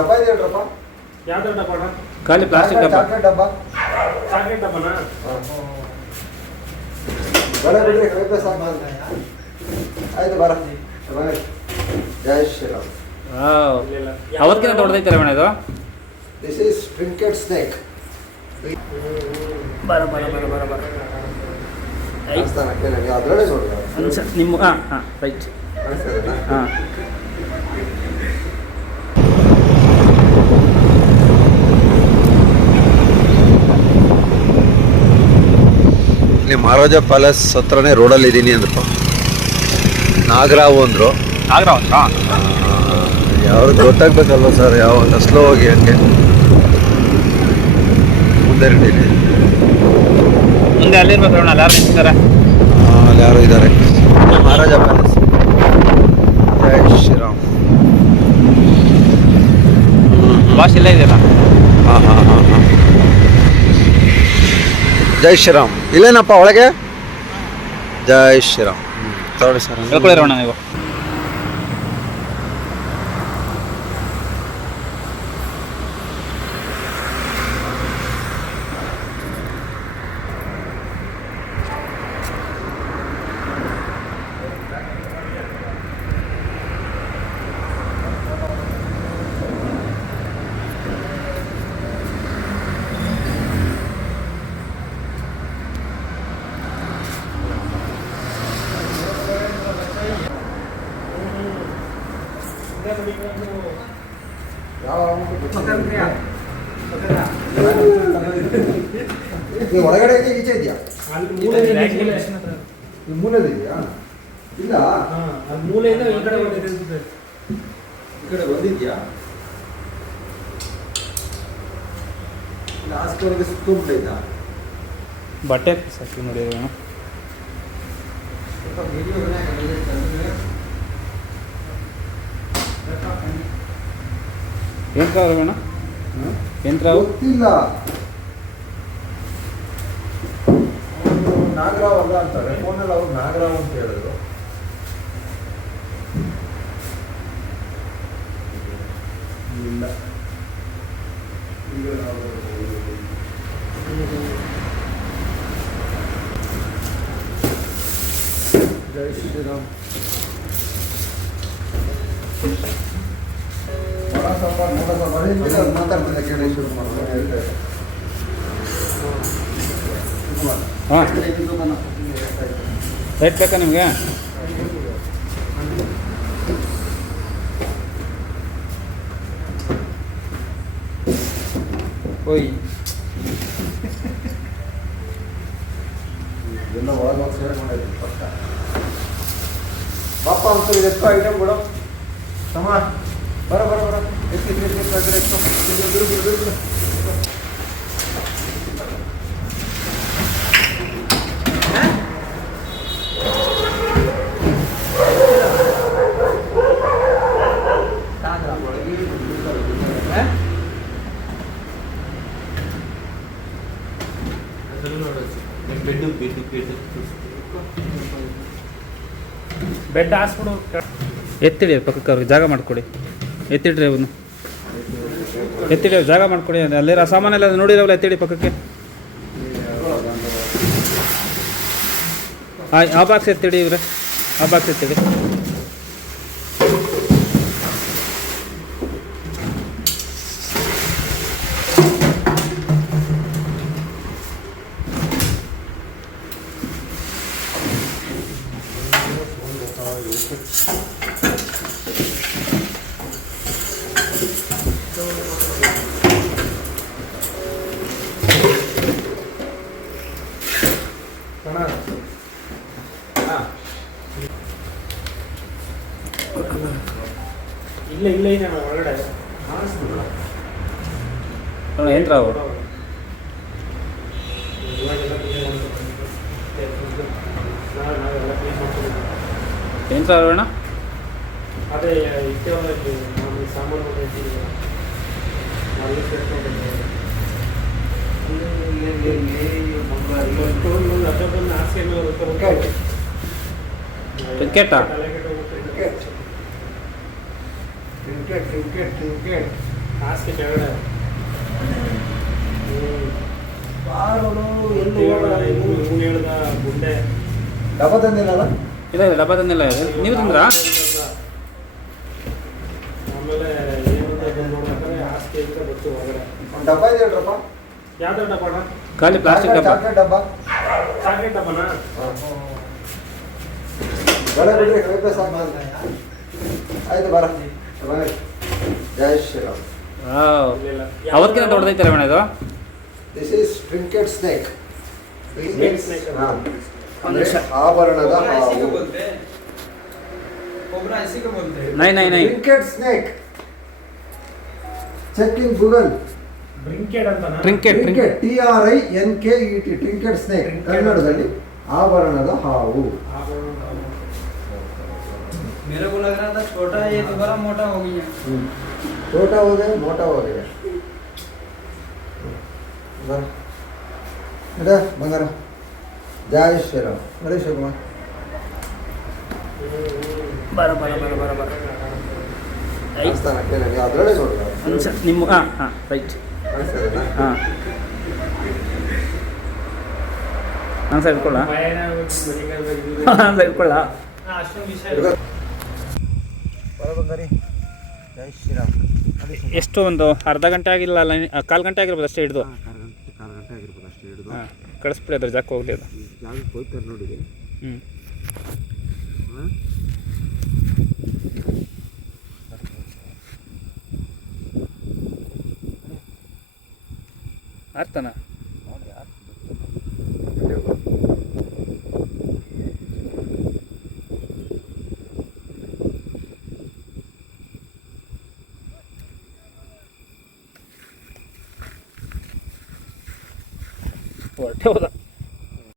ಡಬ್ಬ ಇದೆ ಹೇಳ್ರಪ್ಪ. ಯಾವ್ದು ಡಬ್ಬ ಅಣ್ಣ? ಖಾಲಿ ಪ್ಲಾಸ್ಟಿಕ್ ಡಬ್ಬ. ಚಾಕ್ಲೇಟ್ ಡಬ್ಬ. ಚಾಕ್ಲೇಟ್ ಡಬ್ಬನಾ? ಬೇಡ ಬಿಡ್ರಿ, ಕಡಿಮೆ ಸಾಕು. ಆಯ್ತು ಬರ. ಜೈ ಶ್ರೀರಾಮ್. ಅವತ್ತಿನ ದೊಡ್ಡದೈತೆ ರಮಣ ಇದು. This is trinket snake. ಬರ ಬರ ಬರ ಬರ ಬರ ಅದರಲ್ಲೇ ನೋಡಿ ನಿಮ್ಮ ಹಾಂ ರೈಟ್ ಹಾಂ. ಇಲ್ಲಿ ಮಹಾರಾಜ ಪ್ಯಾಲೇಸ್ ಹತ್ರನೇ ರೋಡಲ್ಲಿ ಇದ್ದೀನಿ ಅಂದ್ರಪ್ಪ. ನಾಗರಾವ್ ಅಂದರು. ನಾಗರಾವ್ ಹಾಂ. ಯಾವ್ದು ಗೊತ್ತಾಗ್ಬೇಕಲ್ವ ಸರ್, ಯಾವ ಸ್ಲೋ ಹೋಗಿ ಹಂಗೆ ಮುಂದೆ ರೆಡಿಲಿ ಮುಂದೆ ಅಲ್ಲಿರ್ಬೇಕು ಅಣ್ಣ, ಯಾರು ನಿಂತಿದ್ದಾರೆ? ಅಲ್ಲಿ ಯಾರು ಇದ್ದಾರೆ. ಮಹಾರಾಜ ಪ್ಯಾಲೇಸ್. ಜೈ ಶ್ರೀರಾಮ್. ಬಾಸ್ ಇಲ್ಲೇ ಇದೆಯಲ್ಲ. ಹಾಂ ಹಾಂ ಹಾಂ ಹಾಂ. ಜೈ ಶ್ರೀರಾಮ್. ಇಲ್ಲೇನಪ್ಪ ಒಳಗೆ? ಜೈ ಶ್ರೀರಾಮ್. ತಗೊಳ್ಳಿ ಸರ್. ಹೇಳ್ಕೊಳ್ಳಿ ರಮಣ ನೀವು. ಒಳಗಡೆ ಈಚೆ ಇದೆಯಾ? ಮೂಲೆದಿದೆಯಾ? ಇಲ್ಲ, ಮೂಲೆಯಿಂದ ಈ ಕಡೆ ಬಂದಿದೆ. ಈ ಕಡೆ ಬಂದಿದ್ಯಾ? ಲಾಸ್ಟ್ವರೆಗೆ ಸುತ್ತುಂಬಿಟ್ಟೈತಾ? ಬಟ್ಟೆ ಸಾಕಿ ನೋಡಿ ಅಣ್ಣ. ಏನು ಕಾವು ರಮಣ? ಏನು ಕಾವು? ಗೊತ್ತಿಲ್ಲ. ನಾಗರಾವ್ ಅಲ್ಲ ಅಂತಾರೆ ಫೋನಲ್ಲಿ. ಅವ್ರು ನಾಗರಾವ್ ಅಂತ ಹೇಳಿದ್ರು. ಇಲ್ಲ, ಈಗ ಜೈ ಶ್ರೀರಾಮ್. ಮಾತಾಡ್ತಿದ್ದೆ ಕೇಳಿ ಶುರು ಮಾಡೋದು. ಹಾಂ ರೈಟ್ ಬೇಕಾ ನಿಮಗೆ? ಓಯ್ ಎಲ್ಲ ಒಳಗೆ ಒಂದು ಸೇರ್ ಮಾಡಿದ್ವಿ ಪಕ್ಕ. ಪಾಪ ಅಂತ ಎಷ್ಟೋ ಐಟಮ್ ಬಿಡು ತಮ್ಮ. ಬರ ಬರ ಬರ. ಎಷ್ಟು ಬೆಡ್ ಹಾಸ್ಬಿಡು. ಎತ್ತಿಡಿ ಪಕ್ಕಕ್ಕೆ ಅವ್ರಿಗೆ ಜಾಗ ಮಾಡಿಕೊಡಿ. ಎತ್ತಿಡ್ರಿ ಅವನು, ಎತ್ತಿಡಿ ಜಾಗ ಮಾಡಿಕೊಡಿ. ಅಲ್ಲಿರೋ ಸಾಮಾನೆಲ್ಲ ನೋಡಿರವಲ್ಲ, ಎತ್ತಿಡಿ ಪಕ್ಕಕ್ಕೆ. ಆ ಬಾಕ್ಸ್ ಎತ್ತಿಡಿ ಇವ್ರೆ, ಆ ಬಾಕ್ಸ್ ಎತ್ತಿಡಿ. ಇಲ್ಲ ಇಲ್ಲ ಇದೆ ಒಳಗಡೆ. ಏನು ರಾವು? ಏನು ರಾವಣ? ಅದೇ ಇಷ್ಟೇವಲ್ಲ ಮಾಮೂಲಿ ಸಾಮಾನು ಕ್ರಿಕೆಟಾ? ಕ್ರಿಕೆಟ್. ಹಾಸಿಗೆ ಕೆಳಗಡೆ ಇವ್ನು ಹೇಳ್ದ ಗುಂಡೆ ಡಬ್ಬ ತಂದಿಲ್ಲಲ್ಲ? ಇಲ್ಲ ಡಬ್ಬ ತಂದಿಲ್ಲ ನೀವು ತಂದ್ರಾ? ಆಮೇಲೆ ಏನು ನೋಡ್ಬೇಕಾದ್ರೆ ಹಾಸಿಗೆ ಅಂತ ಗೊತ್ತು ಹೊರಗಡೆ. ಒಂದು ಡಬ್ಬ ಇದೆ ಹೇಳ್ರಪ್ಪ. ಯಾವ್ದು ಡಬ್ಬ ಅಣ್ಣ? ಖಾಲಿ ಪ್ಲಾಸ್ಟಿಕ್ ಡಬ್ಬ. ಚಾಕ್ಲೇಟ್ ಡಬ್ಬ. ಚಾಕ್ಲೇಟ್ ಡಬ್ಬನಾ? ಬೇಡ ಬಿಡ್ರಿ, ಕೈ ಸಾಕು. ಆಯ್ತು ಬರ. ಜೈ ಶ್ರೀರಾಮ್. ಇಲ್ಲ. ಅವತ್ತಿನ ದೊಡ್ಡದೈತಲ್ಲ ಮೇಡಮ್ ಇದು. This is trinket snake. snake. ಅಂದ್ರೆ ಆಭರಣದ ಹಾವು. ನೈ trinket snake. Check in Google. ಬ್ರಿಂಕೆಡ್ ಅಂತನಾ? Trinket trinket TRINKET trinket snake. ಕನ್ನಡದಲ್ಲಿ ಆಭರಣದ ಹಾವು. मेरे को लग रहा था छोटा है, ये दोबारा मोटा हो गया। छोटा हो गया, मोटा हो गया. बेटा बंगारा. जय श्री राम. अरे शिवकुमार. ಬರ ದೇವಸ್ಥಾನಕ್ಕೆ ನನಗೆ ಅದರೊಳಗೆ ನೋಡಿದ ನಿಮ್ಮ ಹಾಂ ರೈಟ್ ಹಾಂ ನಾನು ಸರ್ ಇಟ್ಕೊಳ್ಳ ನಾನು ಸರ್ ಇಟ್ಕೊಳ್ಳ ಅಷ್ಟೊಂದು ವಿಷಯ ಬಂಗಾರಿ. ಜೈ ಶ್ರೀರಾಮ್. ಎಷ್ಟು ಒಂದು ಅರ್ಧ ಗಂಟೆ ಆಗಿಲ್ಲ ಕಾಲು ಗಂಟೆ ಆಗಿರ್ಬೋದು ಅಷ್ಟೇ ಹಿಡಿದು. ಕಾಲು ಗಂಟೆ ಆಗಿರ್ಬೋದು ಅಷ್ಟೇ ಹಿಡಿದು. ಹಾಂ ಕಳಿಸ್ಬಿಡಿ ಅದ್ರ ಜಾಕ್ ಹೋಗಲಿ ಅದು. ಜಾಗಕ್ಕೆ ಹೋಗ್ತಾರೆ ನೋಡಿದೆ. ಹ್ಞೂ ಅರ್ಥನ ಹೊರಟೆ ಹೋದ.